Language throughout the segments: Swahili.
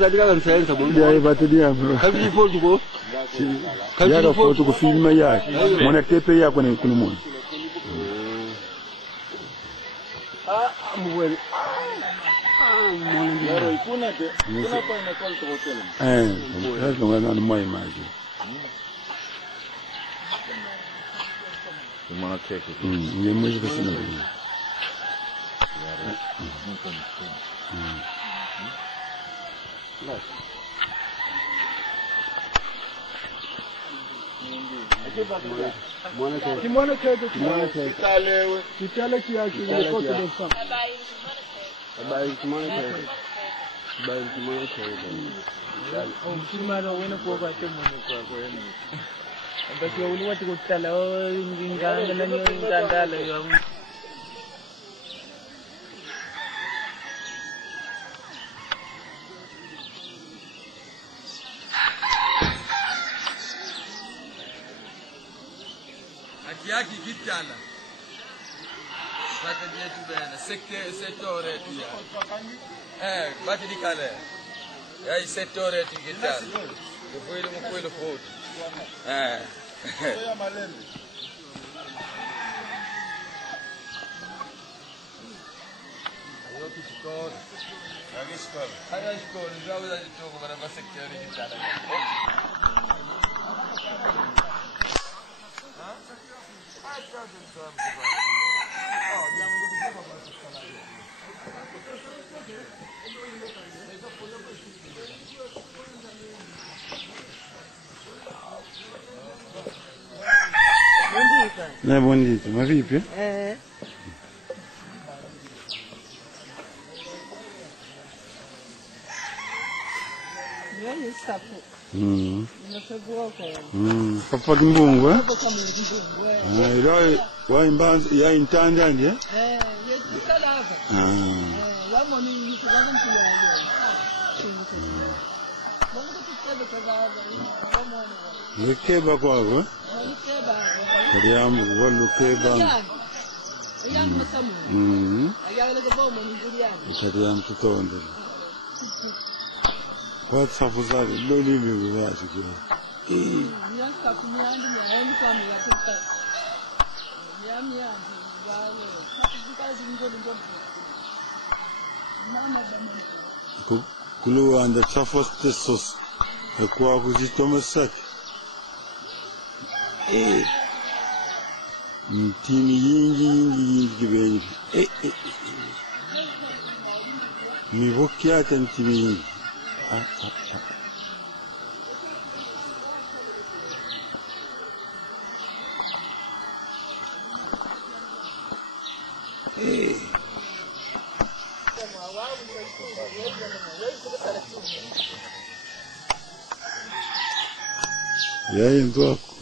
Zadika msayenza mungu. Ya ibatidia bro. Kazi foto ko. Ya foto ko filma ya. Mwana tepe ya kwenye kunumuni. Mwen. Mwana yaro ikuna te. Kuna pa na call to hotel. Sasa ngana mwa image. Mwana cheki. Ni mwezi kusema. Kimwana cheki. Kitalewe. Kitale kiasi ni foto de sam. Bye kimwana cheki. Bye kimwana cheki. Msimaro wena kwa temu kwa yenu. Basi uli watu kutala nganga na ngandala yo. Yaki gitala saka dia tu bena sektore tu ya bati dikale ya sektore tu gitala depois do foto Ya malembe ayo kisikoro ayo skoro ndio za jitoko bana ba sektore gitala Na bondito, ma vipi? Yeye sapo. Unachagua kwa. Papa kimbungu eh? Wa imbanza ya intanda nje? Yeye kala hapa. Wamo ni mtu gani mpiaje? Mungu tukebe kwa wamo. Lekeba kwako eh? Kariamu walukeba. Yangu masamu. Ayala kwa bomo ni nguriani. Kariamu tutonde. Kwa tafuzali lolili wazi kwa. Nyanka kumyandi mwaendi kwa mlakuta. Yami wale. Kazi ngoni ngoni. Mama bama. Kulu anda chafoste sos. Kwa kuzitoma saki. Mtini yingi bengi. Mivokia tantini yingi. Yeye ndo wako.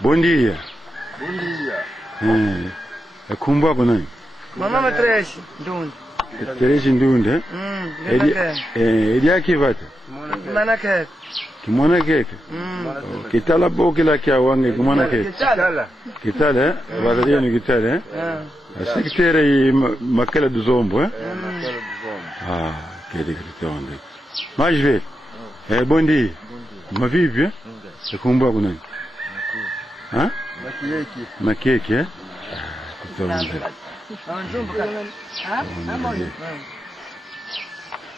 Bom dia. Bom dia. Akumba kwa nani? Mama matreshi ndunde. Tereshi ndunde. Edi yake vata. Mana keke. Kimona keke. Kitala bokila kia wange kimona keke. Kitala wala ni kitala sekretari makala do zombo kede kitonde. Mas vê. Bom dia. Ma vive? Akumba kwa nani? Makeke.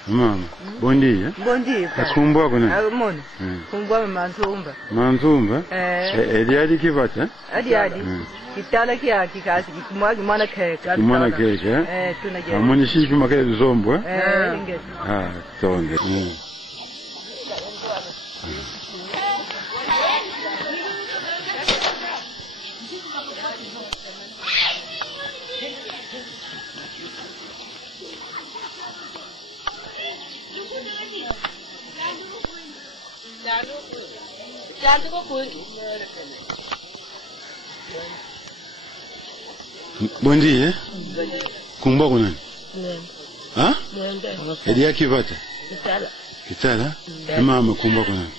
Mama, bom dia. Bom dia. Akumba kuna? Amoni. Kumba manzumba. Manzumba? Ediadi kivata? Adiadi. Kitala kiaki kasi kumwagi mana keke. Kumana keke? Tunaje. Amoni shipi makale zombo Inge. Tonde. Bom dia. Kumba kuna nani? Edi yake vata? Kitala? Mama kumba kuna nani?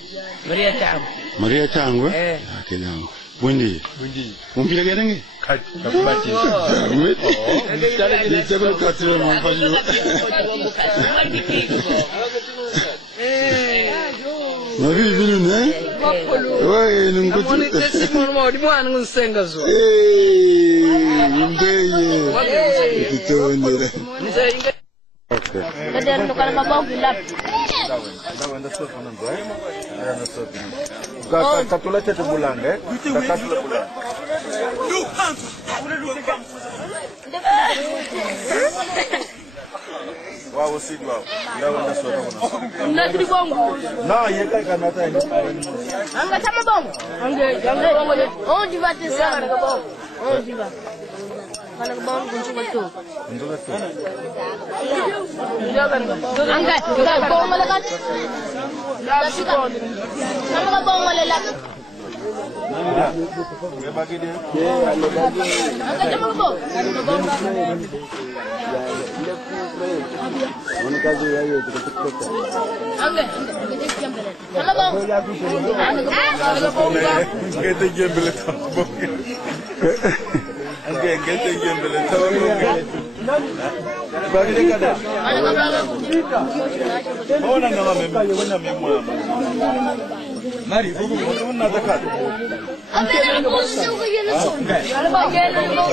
Maria Tango. Maria Tango? Bom dia. Bom dia. Umpila gerange? Wow, see, wow. Nanti bongo. No, you can't not. Angga sama bongo. Angga bongo. Oh, dibati sana ke bongo. Oh, dibat. Kalau ke bongo kunci betul. Angga, kita bongo lekat. Kalau ke bongo lekat. Ya bagi dia. Angga sama bongo. Mana kaji ayo kita TikTok. Angga, kita jambel. Kalau bongo. Kita jambel tambah. Angga kita jambel tambah. Bagi dia kada. Oh, nang memang. Mari, buku nak dekat. Ambil aku suka gini so. Kalau bagian itu